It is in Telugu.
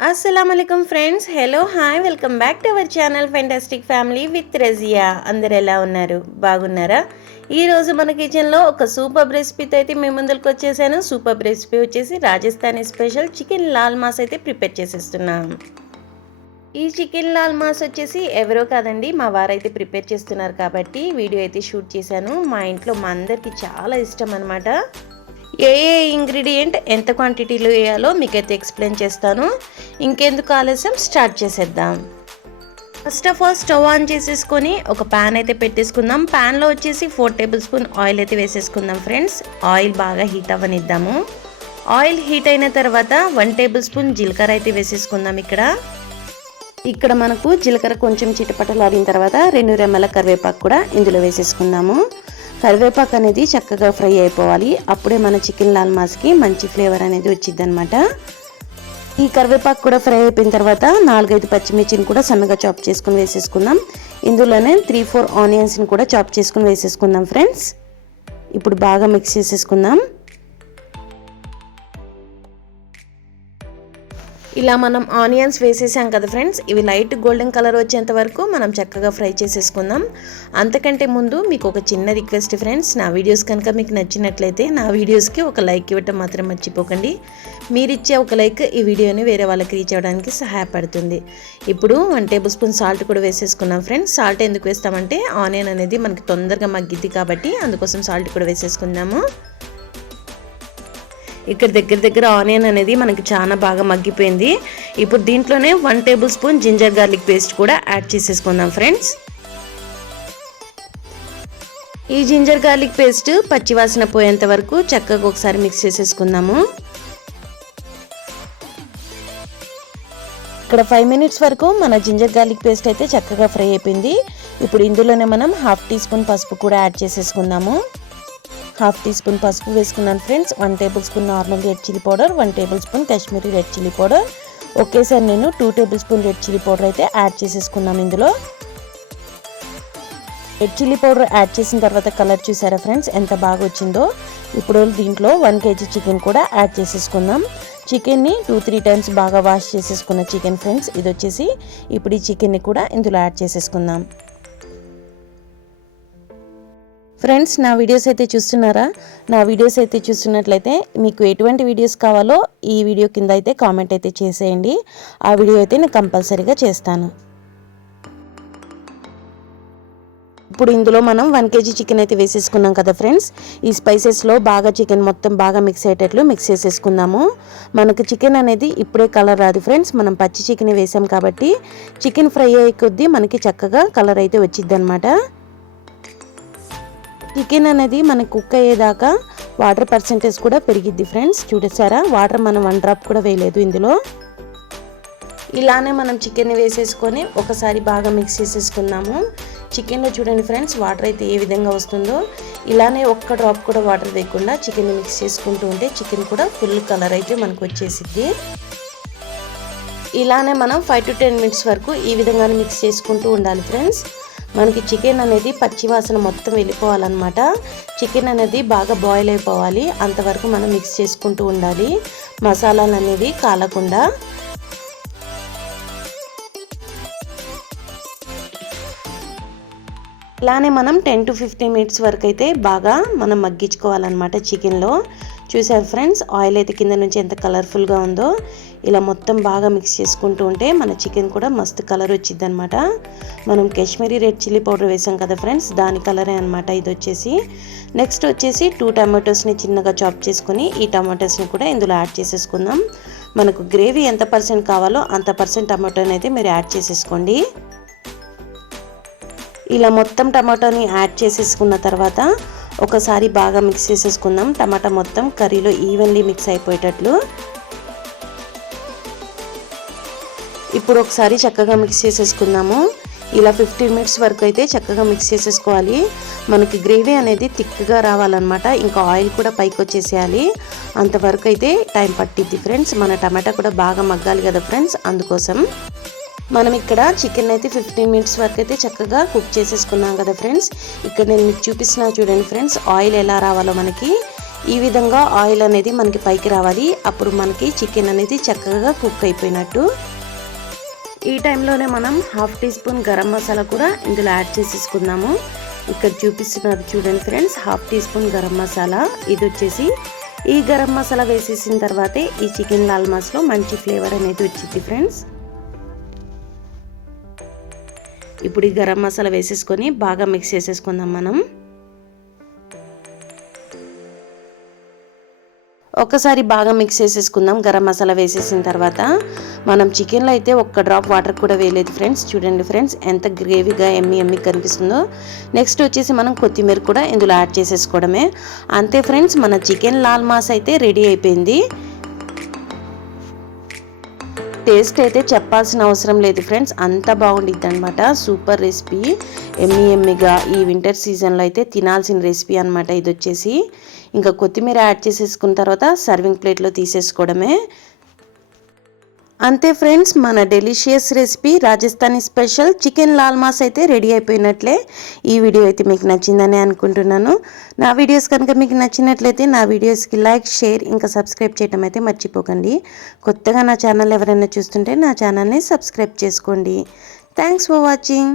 అస్సలం అయికం friends hello hi welcome back to our channel fantastic family with Razia అందరు ఎలా ఉన్నారు బాగున్నారా ఈరోజు మన కిచెన్లో ఒక సూపర్ రెసిపీతో అయితే మేము ముందుకు వచ్చేసాను. సూపర్ రెసిపీ వచ్చేసి రాజస్థానీ స్పెషల్ చికెన్ లాల్ మాస్ అయితే ప్రిపేర్ చేసేస్తున్నాం. ఈ చికెన్ లాల్ మాస్ వచ్చేసి ఎవరో కాదండి మా వారైతే ప్రిపేర్ చేస్తున్నారు కాబట్టి వీడియో అయితే షూట్ చేశాను. మా ఇంట్లో మా అందరికీ చాలా ఇష్టం అనమాట ఏ ఏ ఇంగ్రీడియంట్ ఎంత క్వాంటిటీలో వేయాలో మీకైతే ఎక్స్ప్లెయిన్ చేస్తాను. ఇంకెందుకు ఆలస్యం? స్టార్ట్ చేసేద్దాం. First of all stove on చేసేసుకొని ఒక ప్యాన్ అయితే పెట్టేసుకుందాం. ప్యాన్లో వచ్చేసి ఫోర్ టేబుల్ స్పూన్ ఆయిల్ అయితే వేసేసుకుందాం ఫ్రెండ్స్ ఆయిల్ బాగా హీట్ అవ్వనిద్దాము. ఆయిల్ హీట్ అయిన తర్వాత వన్ టేబుల్ స్పూన్ జీలకర్ర అయితే వేసేసుకుందాం ఇక్కడ. ఇక్కడ మనకు జీలకర్ర కొంచెం చిటపటలు ఆడిన తర్వాత రెండు రెమ్మల కరివేపాకు కూడా ఇందులో వేసేసుకుందాము. కరివేపాకు అనేది చక్కగా ఫ్రై అయిపోవాలి. అప్పుడే మన చికెన్ లాల్ మాస్కి మంచి ఫ్లేవర్ అనేది వచ్చింది అనమాట ఈ కరివేపాకు కూడా ఫ్రై అయిపోయిన తర్వాత నాలుగైదు పచ్చిమిర్చిని కూడా సన్నగా చాప్ చేసుకుని వేసేసుకుందాం. ఇందులోనే త్రీ ఫోర్ ఆనియన్స్ని కూడా చాప్ చేసుకుని వేసేసుకుందాం ఫ్రెండ్స్. ఇప్పుడు బాగా మిక్స్ చేసేసుకుందాం. ఇలా మనం ఆనియన్స్ వేసేసాం కదా ఫ్రెండ్స్ ఇవి లైట్ గోల్డెన్ కలర్ వచ్చేంత వరకు మనం చక్కగా ఫ్రై చేసేసుకుందాం. అంతకంటే ముందు మీకు ఒక చిన్న రిక్వెస్ట్ ఫ్రెండ్స్ నా వీడియోస్ కనుక మీకు నచ్చినట్లయితే నా వీడియోస్కి ఒక లైక్ ఇవ్వటం మాత్రం మర్చిపోకండి. మీరిచ్చే ఒక లైక్ ఈ వీడియోని వేరే వాళ్ళకి రీచ్ అవ్వడానికి సహాయపడుతుంది. ఇప్పుడు వన్ టేబుల్ స్పూన్ సాల్ట్ కూడా వేసేసుకున్నాం ఫ్రెండ్స్. సాల్ట్ ఎందుకు వేస్తామంటే ఆనియన్ అనేది మనకి తొందరగా మగ్గిద్ది కాబట్టి అందుకోసం సాల్ట్ కూడా వేసేసుకుందాము. ఇక్కడ దగ్గర దగ్గర ఆనియన్ అనేది మనకి చాలా బాగా మగ్గిపోయింది. ఇప్పుడు దీంట్లోనే one tablespoon ginger garlic paste కూడా యాడ్ చేసేసుకుందాం ఫ్రెండ్స్. ఈ జింజర్ గార్లిక్ పేస్ట్ పచ్చివాసన పోయేంత వరకు చక్కగా ఒకసారి మిక్స్ చేసేసుకుందాము. ఇక్కడ ఫైవ్ మినిట్స్ వరకు మన జింజర్ గార్లిక్ పేస్ట్ అయితే చక్కగా ఫ్రై అయిపోయింది. ఇప్పుడు ఇందులోనే మనం హాఫ్ టీ స్పూన్ పసుపు కూడా యాడ్ చేసేసుకుందాము. హాఫ్ టీ స్పూన్ పసుపు వేసుకున్నాను friends. One tablespoon normal red chilli powder one tablespoon Kashmiri red chilli powder. ఒకేసారి నేను two tablespoon red chilli powder అయితే యాడ్ చేసేసుకున్నాం ఇందులో. రెడ్ చిల్లీ పౌడర్ యాడ్ చేసిన తర్వాత కలర్ చూసారా ఫ్రెండ్స్? ఎంత బాగా వచ్చిందో. ఇప్పుడు దీంట్లో వన్ కేజీ చికెన్ కూడా యాడ్ చేసేసుకుందాం. చికెన్ని టూ త్రీ టైమ్స్ బాగా వాష్ చేసేసుకున్న చికెన్ ఫ్రెండ్స్ ఇది వచ్చేసి ఇప్పుడు ఈ చికెన్ని కూడా ఇందులో యాడ్ చేసేసుకుందాం. ఫ్రెండ్స్ నా వీడియోస్ అయితే చూస్తున్నారా? నా వీడియోస్ అయితే చూస్తున్నట్లయితే మీకు ఎటువంటి వీడియోస్ కావాలో ఈ వీడియో కింద అయితే కామెంట్ అయితే చేసేయండి. ఆ వీడియో అయితే నేను కంపల్సరీగా చేస్తాను. ఇప్పుడు ఇందులో మనం వన్ కేజీ చికెన్ అయితే వేసేసుకున్నాం కదా ఫ్రెండ్స్ ఈ స్పైసెస్లో బాగా చికెన్ మొత్తం బాగా మిక్స్ అయ్యేటట్లు మిక్స్ చేసేసుకుందాము. మనకు చికెన్ అనేది ఇప్పుడే కలర్ రాదు ఫ్రెండ్స్ మనం పచ్చి చికెన్ వేసాం కాబట్టి చికెన్ ఫ్రై అయ్యే కొద్దీ మనకి చక్కగా కలర్ అయితే వచ్చిద్ది అనమాట చికెన్ అనేది మనకు కుక్ అయ్యేదాకా వాటర్ పర్సంటేజ్ కూడా పెరిగిద్ది ఫ్రెండ్స్. చూడేసారా వాటర్ మనం వన్ డ్రాప్ కూడా వేయలేదు ఇందులో. ఇలానే మనం చికెన్ వేసేసుకొని ఒకసారి బాగా మిక్స్ చేసేసుకున్నాము చికెన్లో చూడండి ఫ్రెండ్స్ వాటర్ అయితే ఏ విధంగా వస్తుందో. ఇలానే ఒక్క డ్రాప్ కూడా వాటర్ వేయకుండా చికెన్ మిక్స్ చేసుకుంటూ ఉంటే చికెన్ కూడా ఫుల్ కలర్ అయితే మనకు వచ్చేసిద్ది. ఇలానే మనం ఫైవ్ టు టెన్ మినిట్స్ వరకు ఈ విధంగా మిక్స్ చేసుకుంటూ ఉండాలి ఫ్రెండ్స్. మనకి చికెన్ అనేది పచ్చివాసన మొత్తం వెళ్ళిపోవాలన్నమాట. చికెన్ అనేది బాగా బాయిల్ అయిపోవాలి. అంతవరకు మనం మిక్స్ చేసుకుంటూ ఉండాలి. మసాలాలు అనేవి కాలకుండా. ఇలానే మనం టెన్ టు ఫిఫ్టీన్ మినిట్స్ వరకు అయితే బాగా మనం మగ్గించుకోవాలన్నమాట చికెన్లో. చూసారు ఫ్రెండ్స్ ఆయిల్ అయితే కింద నుంచి ఎంత కలర్ఫుల్గా ఉందో. ఇలా మొత్తం బాగా మిక్స్ చేసుకుంటూ ఉంటే మన చికెన్ కూడా మస్తు కలర్ వచ్చింది అనమాట మనం కాశ్మీరీ రెడ్ చిల్లీ పౌడర్ వేసాం కదా ఫ్రెండ్స్ దాని కలరే అనమాట ఇది వచ్చేసి. నెక్స్ట్ వచ్చేసి టూ టమాటోస్ని చిన్నగా చాప్ చేసుకుని ఈ టమాటోస్ని కూడా ఇందులో యాడ్ చేసేసుకుందాం. మనకు గ్రేవీ ఎంత పర్సెంట్ కావాలో అంత పర్సెంట్ టమాటోని అయితే మీరు యాడ్ చేసేసుకోండి. ఇలా మొత్తం టమాటోని యాడ్ చేసేసుకున్న తర్వాత ఒకసారి బాగా మిక్స్ చేసేసుకుందాం. టమాటా మొత్తం కర్రీలో ఈవెన్లీ మిక్స్ అయిపోయేటట్లు. ఇప్పుడు ఒకసారి చక్కగా మిక్స్ చేసేసుకుందాము. ఇలా ఫిఫ్టీన్ మినిట్స్ వరకు అయితే చక్కగా మిక్స్ చేసేసుకోవాలి. మనకి గ్రేవీ అనేది థిక్గా రావాలన్నమాట. ఇంకా ఆయిల్ కూడా పైకి వచ్చేసేయాలి. అంతవరకు అయితే టైం పట్టిద్ది ఫ్రెండ్స్ మన టమాటా కూడా బాగా మగ్గాలి కదా ఫ్రెండ్స్ అందుకోసం మనం ఇక్కడ చికెన్ అయితే ఫిఫ్టీన్ మినిట్స్ వరకు అయితే చక్కగా కుక్ చేసేసుకున్నాం కదా ఫ్రెండ్స్ ఇక్కడ నేను మీకు చూపిస్తున్నా చూడండి ఫ్రెండ్స్ ఆయిల్ ఎలా రావాలో మనకి. ఈ విధంగా ఆయిల్ అనేది మనకి పైకి రావాలి. అప్పుడు మనకి చికెన్ అనేది చక్కగా కుక్ అయిపోయినట్టు. ఈ టైంలోనే మనం half teaspoon garam masala కూడా ఇందులో యాడ్ చేసేసుకుందాము. ఇక్కడ చూపిస్తున్నారు చూడండి friends half teaspoon garam masala. ఇది వచ్చేసి ఈ గరం మసాలా వేసేసిన తర్వాతే ఈ చికెన్ లాల్ మాస్లో మంచి ఫ్లేవర్ అనేది వచ్చింది ఫ్రెండ్స్. ఇప్పుడు ఈ గరం మసాలా వేసేసుకొని బాగా మిక్స్ చేసేసుకుందాం మనం. ఒకసారి బాగా మిక్స్ చేసేసుకుందాం. గరం మసాలా వేసేసిన తర్వాత మనం చికెన్లో అయితే ఒక్క డ్రాప్ వాటర్ కూడా వేయలేదు ఫ్రెండ్స్ చూడండి ఫ్రెండ్స్ ఎంత గ్రేవీగా ఎమ్మి ఎమ్మి కనిపిస్తుందో. నెక్స్ట్ వచ్చేసి మనం కొత్తిమీర కూడా ఇందులో యాడ్ చేసేసుకోవడమే. అంతే ఫ్రెండ్స్ మన చికెన్ లాల్ మాస్ అయితే రెడీ అయిపోయింది. టేస్ట్ అయితే చెప్పాల్సిన అవసరం లేదు ఫ్రెండ్స్. అంత బాగుండిద్ది అనమాట సూపర్ రెసిపీ. ఎమ్మి ఎమ్మిగా ఈ వింటర్ సీజన్లో అయితే తినాల్సిన రెసిపీ అనమాట ఇది వచ్చేసి ఇంకా కొత్తిమీర యాడ్ చేసేసుకున్న తర్వాత సర్వింగ్ ప్లేట్లో తీసేసుకోవడమే. అంతే ఫ్రెండ్స్ మన delicious recipe Rajasthani special chicken laal maas అయితే రెడీ అయిపోయినట్లే. ఈ వీడియో అయితే మీకు నచ్చిందని అనుకుంటున్నాను. నా వీడియోస్ కనుక మీకు నచ్చినట్లయితే నా వీడియోస్కి లైక్ షేర్ ఇంకా సబ్స్క్రైబ్ చేయడం అయితే మర్చిపోకండి. కొత్తగా నా ఛానల్ ఎవరైనా చూస్తుంటే నా ఛానల్ని సబ్స్క్రైబ్ చేసుకోండి. Thanks for watching.